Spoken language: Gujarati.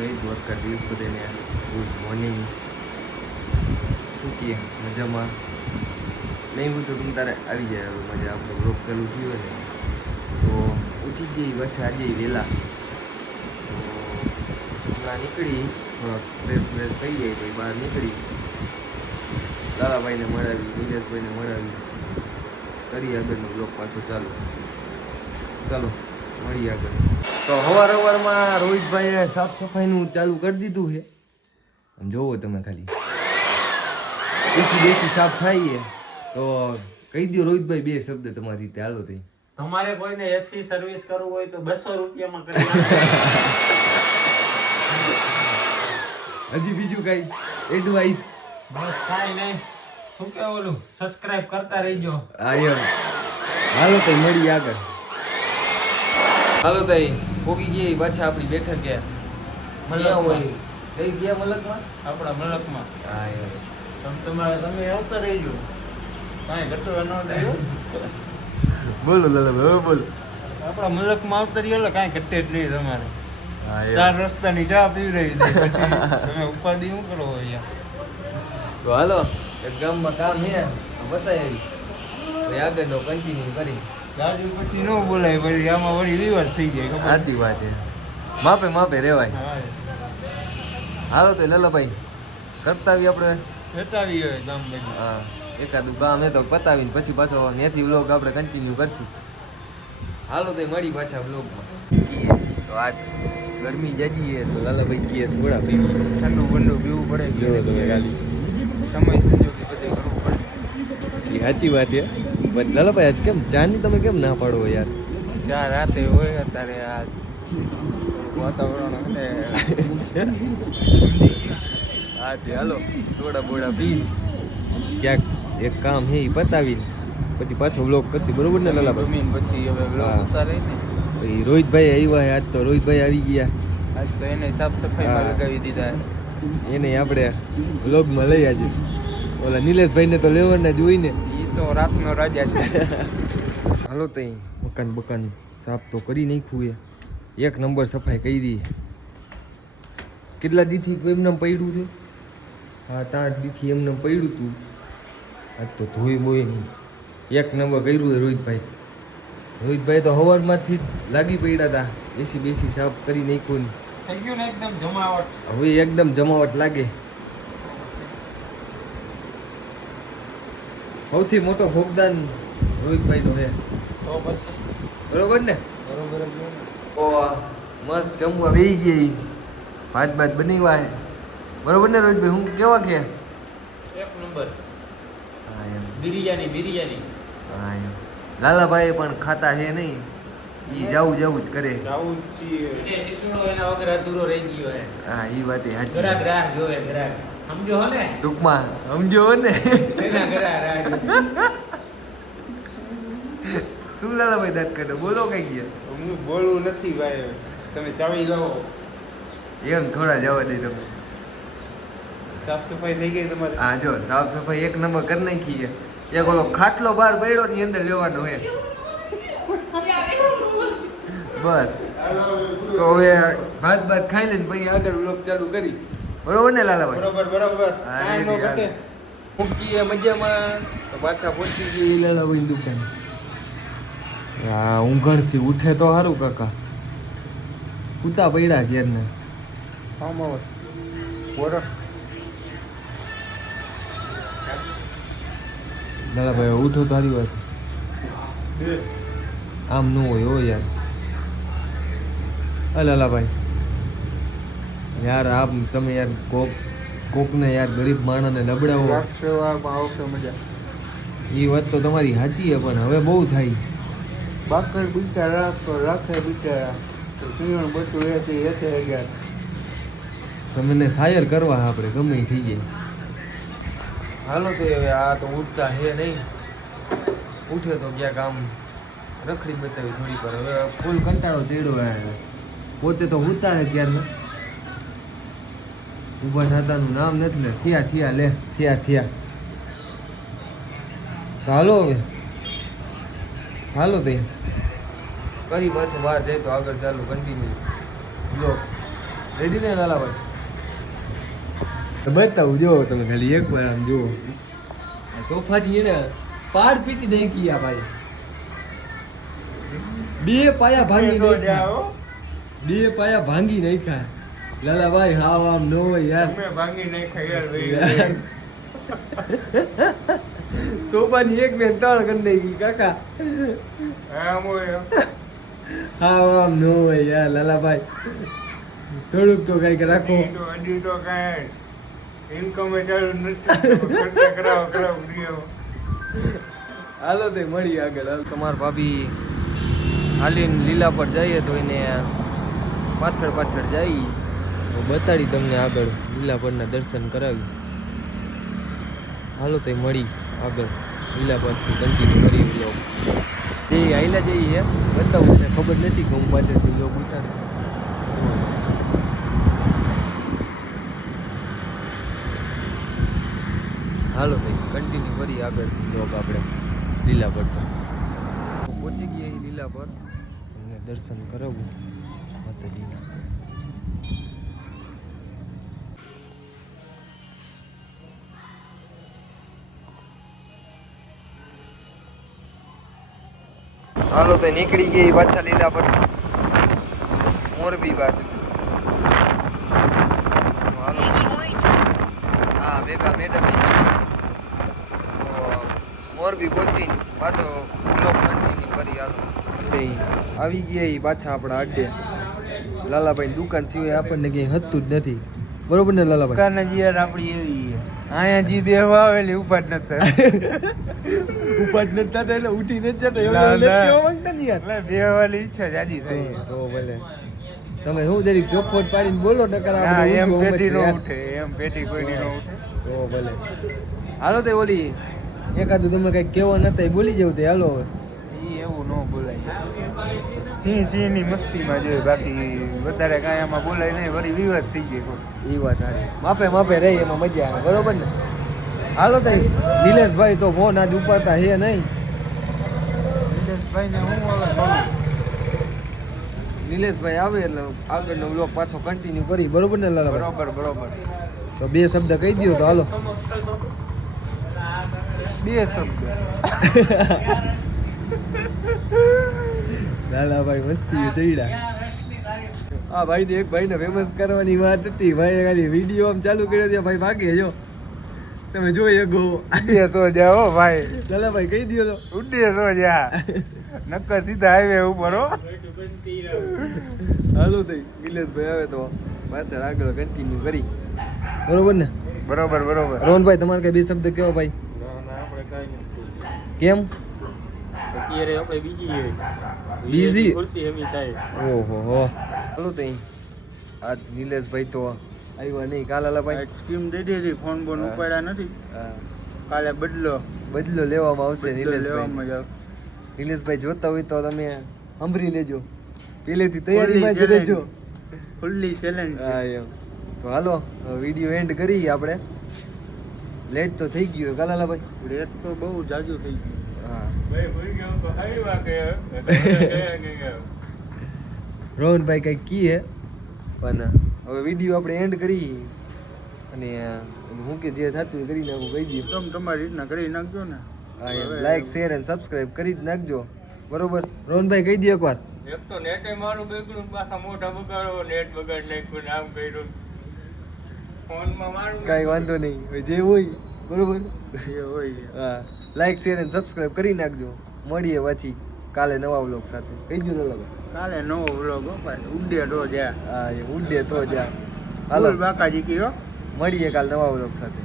જય દ્વારકાધીશ બધાને ગુડ મોર્નિંગ. શું કહે મજામાં? નહીં હું તો તમે તારે આવી જાય હવે મજા. આપણો બ્લોગ ચાલુ થયો ને તો ઉઠી ગઈ પાછા આજે વહેલા. તો હમણાં નીકળી થોડાક ફ્રેશ થઈ જાય તો બહાર નીકળી લાલાભાઈને મળાવી, નિલેશભાઈને મળાવી, કરી આગળનો બ્લોગ પાછો ચાલો મળીએ આગળ. તો સવારમાં રોહિતભાઈએ સાફ સફાઈનું ચાલુ કરી દીધું છે. આમ જોવો તમે ખાલી દેશી સાફ થાય તો કહી દો રોહિતભાઈ બે શબ્દ તમારી રીતે હાલો થઈ. તમારે કોઈને એસી સર્વિસ કરવું હોય તો 200 રૂપિયામાં કરી હજી બીજું કઈ એડવાઇસ? બસ કાઈ નહીં. શું કે ઓલું સબસ્ક્રાઇબ કરતા રહેજો. હા એમ હાલો તઈ મળીએ આગળ. હાલો તઈ પોગી ગઈ પાછા આપણી બેઠક ગયા મલકમાં. કઈ ગયા મલકમાં? આપણા મલકમાં. હા એમ તમે આવતા રહેજો. કાંઈ ઘટો ન દેજો. બોલો લાલા બોલો. આપણા મલકમાં આવતા રહ્યો એટલે કાંઈ ઘટે જ નહીં તમારે. હા 4 રસ્તાની ચા પી રહી છે પછી તમે ઉપાધિ શું કરો અહીંયા? તો હાલો એક ગામમાં કામ છે બતાવી ભાઈ આગળનો કન્ટિન્યુ કરી. ગાડી પછી ન બોલાય પછી આમાં વળી વિવાદ થઈ જાય. ખબર? સાચી વાત છે. માપે રેવાય. હા હાલો તો લાલાભાઈ કરતા આવી આપણે. બતાવી હોય ગામ બધું. હા એકાદું ગામ એ તો પતાવીને પછી પાછો ત્યાંથી વ્લોગ આપણે કન્ટિન્યુ કરશું. હાલો તો મળી પાછા વ્લોગમાં. તો આજ ગરમી જાજી છે તો લાલાભાઈ કીએ સોડા પીવી, ઠંડુ બંડુ પીવું પડે. જોવો તમે ખાલી સમય સંજોગે બધે કરવું પડે. એ સાચી વાત છે. પણ લાલાભાઈ આજ કેમ ચાની તમે કેમ ના પાડો યાર? 4 રાતે હોય અત્યારે આ વાતાવરણ અને હાજી હાલો સોડા બોડા પી ક્યાંક એક કામ છે એ પતાવીને પછી પાછો વ્લોગ કરશું, બરોબર ને લાલાભાઈ? જમીન પછી હવે હા. બ્લોગ ઉતારે ને. પછી રોહિતભાઈ આવ્યા છે આજ તો. રોહિતભાઈ આવી ગયા આજ તો એને સાફ સફાઈમાં હા. લગાવી દીધા. એને આપણે વ્લોગમાં લઈ આજે. ઓલા નિલેશભાઈને તો લેવાના જ હોય ને. એ તો રાતનો રાજા છે. હાલો તઈ બકાન સાફ તો કરી નાખ્યું એ. એક નંબર સફાઈ કરી. કેટલા દીથી એમને પડ્યું છે? 7-8 દીથી એમને પડ્યું હતું. આજ તો ધોઈ બોઈ નહીં એક નંબર કર્યું છે રોહિતભાઈ. રોહિતભાઈ તો સવારમાંથી જ લાગી પડ્યા હતા. એસી બેસી સાફ કરી નાખ્યું ને થઈ ગયું ને એકદમ જમાવટ. હવે એકદમ જમાવટ લાગે. સૌથી મોટો ભોગદાન રોહિતભાઈનો છે. તો પછી બરોબર ને? બરોબર જ હોય ને. ઓ મસ્ત જમવા બેસી ગઈ. ભાત બનાવ્યા છે. બરોબર ને રોહિતભાઈ? હું કેવા કે એક નંબર હા એમ બિરયાની. હા એમ લાલાભાઈ પણ ખાતા છે નહીં. એ જાવું જ કરે. જાવું જ છીએ. એને ચીચુડો એના વગર અધૂરો રહી ગયો હે. હા એ વાત સાચી. ગ્રાહક રાહ જોવે ગ્રાહક. સમજો હો ને? ટૂંકમાં સમજો હો ને. એના ગ્રાહક રાહ જોવે. શું લાલાભાઈ દાંત કરે? બોલો કઈ ગયા. હું બોલવું નથી ભાઈ. તમે ચાવી લાવો. એમ થોડા જવા દે તમે. સાફ સફાઈ થઈ ગઈ તમારી? હા જો સાફ સફાઈ એક નંબર કરી નાખી છે. એક ઓલો ખાટલો બહાર પડ્યો ની અંદર લેવાનો હે બસ. તો હવે ભાત ખાઈ લઈને પછી આગળ વ્લોગ ચાલુ કરી. બરોબર ને લાલાભાઈ? બરોબર. હા, કાંઈ નો ઘટે. મૂકીએ મજામાં તો પાછા પહોંચી ગઈ લાલાભાઈ દુકાન. હા ઊંઘણથી ઉઠે તો સારું કાકા. કૂતા પડ્યા ઘેરના. આમાં બોરો લાલાભાઈ ઉઠો તો સારી વાત. આમ ન હોય હો યાર. લાલાભાઈ યાર આમ તમે યાર કોકને યાર ગરીબ માણસને નબળાવો. આવશે મજા. એ વાત તો તમારી સાચી છે પણ હવે બહુ થાય. બાકર બિચારા રાખે બિચારા પીણ બધું એથી ગયા. તમને શાયર કરવા આપણે ગમે એ થઈ જાય. હાલો તો હવે આ તો ઉઠતા હે નહીં. ઉઠે તો ક્યાંક આમ રખડી બતાવી થોડીક વાર. હવે ફૂલ કંટાળો ચડ્યો આવે. પોતે તો ઉતા હે ક્યારના. ઊભા થતાનું નામ નથી લે. થયા તો હાલો હવે. હાલો તો કરી પાછું બહાર જાય તો આગળ ચાલુ કન્ટિન્યુ બ્લોગ. રેડી ને લાલાભાઈ બતાવું જો તમે ખાલી એક વાર આમ જુઓ સોફાથી ને પાડ પીટી નહીં કિયા ભાઈ બે પાયા ભાંગી નાખ્યા બે પાયા ભાંગી નાખ્યા લાલાભાઈ હાવ આમ નો હોય યાર તમે ભાંગી નાખ્યા યાર સોફાની એક ને ત્રણ કરી નાખી કાકા આમ હોય હાવ આમ નો હોય યાર લાલાભાઈ થોડુંક તો કઈક રાખો હજી તો કાંઈ ઇન્કમ ચાલુ નથી ખર્ચા કરાવ હાલો તે મળી આગળ તમારા ભાભી હાલીને લીલા પર જઈએ તો એને પાછળ જઈ તો બતાડી તમને આગળ લીલા પરના દર્શન કરાવી હાલો તે મળી આગળ લીલા પરથી કન્ટિન્યુ કરી બ્લોગ એ આઈલા જઈએ બતાવું મને ખબર નથી કે હું પાછળથી બ્લોગ ઉતારું હાલો ભાઈ કન્ટિન્યુ કરી આગળથી બ્લોગ આપણે લીલા પર તો પહોંચી ગયા લીલા પર તમને દર્શન કરાવવું માતાજીના હાલો તો નીકળી ગઈ પાછા લીલા પર મોરબી બાજુ હાલો હા ભેગા મેડમ મોરબી પહોંચી પાછો બ્લોગ કન્ટિન્યુ કરી હાલો તે આવી ગયા પાછા આપણા અડ્ડે લાલાભાઈ દુકાન સિવાય આપણને કંઈ હતું જ નથી બરોબર ને લાલાભાઈ દુકાન જ યાર આપણી એવી અહીંયા જી બેહવા આવેલી ઉપાડ નતા ઉપાડ નથી થતા એટલે ઉઠી નથી જતા ના, એવું ના. કેવા માંગતા ને યાર એટલે બેહવાની ઈચ્છા જાજી થઈ તો ભલે તમે શું જરીક ચોખવટ પાડીને બોલો નકર ના આપણે એમ ઊંધું પેટી નો યાર. ઉઠે એમ પેટી કોઈની નો ઉઠે તો ભલે હાલો તે ઓલી એકાદું તમે કઈક કેવો નતા એ બોલી જવું તે હાલો હવે. ઈ એવું ન બોલાય સિંહ ની મસ્તીમાં જોઈએ બાકી વધારે કાંઈ આમાં બોલાય નહીં વળી વિવાદ થઈ જાય કોઈ એ વાત સારી માપે રહી એમાં મજા આવે બરોબર ને હાલો તે નિલેશભાઈ તો ફોન આજ ઉપાડતા હે નહીં નિલેશભાઈને હું હવે બોલું નિલેશભાઈ આવે એટલે આગળનો બ્લોગ પાછો કન્ટિન્યુ કરી બરોબર ને લાલાભાઈ બરોબર તો બે શબ્દ કહી દો તો હાલો બે શબ્દ લાલાભાઈ મસ્તી ચડ્યા હા ભાઈને એક ભાઈને ફેમસ કરવાની વાત હતી ભાઈ ખાલી વિડીયો આમ ચાલુ કર્યો ત્યાં ભાઈ ભાગે જો તમે જોઈ શકો ઉડે તો જાઓ ભાઈ લાલાભાઈ કહી દો તો ઉડે તો જા નક્કર સીધા હાઈવે ઉપર હો હાલો થઈ નિલેશભાઈ આવે તો પાછળ આગળ કન્ટિન્યુ કરી બરોબર ને બરોબર રોહનભાઈ તમારે કઈ બે શબ્દ કેવો ભાઈ કેમ બીજી ઓહો હો હાલો તઈ આજ નિલેશભાઈ તો આવ્યા નહીં કાલ લાલાભાઈ સ્કીમ દઈ દીધી ફોન બોન ઉપાડ્યા નથી હા, કાલે બદલો લેવામાં આવશે બદલો નિલેશભાઈ લેવામાં જ આવશે. નિલેશભાઈ જોતા હોય તો તમે સાંભળી લેજો પહેલેથી તૈયારીમાં જ રહેજો ફૂલ્લી ચેલેન્જ હા એમ તો હાલો વિડીયો એન્ડ કરી આપણે લેટ તો થઈ ગયું કાલાલાભાઈ રેટ તો બહુ જાજુ થઈ ગયું હા રોહનભાઈ કંઈક કીએ પણ હવે વિડીયો આપણે એન્ડ કરી અને હું કે જે થતું કરી નાખું કહી દઈએ તમે તમારી રીતના કરી નાખજો ને હા એમ લાઈક શેર અને સબસ્ક્રાઇબ કરી જ નાખજો બરોબર રોહનભાઈ કહી દો એકવાર એક તો નેટે મારું બગડ્યું પાછા મોઢા બગાડો નેટ બગાડ નાખ્યું ને આમ કર્યું ફોનમાં મારું કાંઈ વાંધો નહીં હવે જે હોય બરોબર એ હોય હા લાઈક શેર અને સબસ્ક્રાઇબ કરી નાખજો મળીએ પછી કાલે નવા વ્લોગ સાથે કહી દો લાલાભાઈ કાલે નવો વ્લોગ ભાઈ ઉડે તો જા હા એ ઉડે તો જા હાલો બાકાજી કયો મળીએ કાલ નવા વ્લોગ સાથે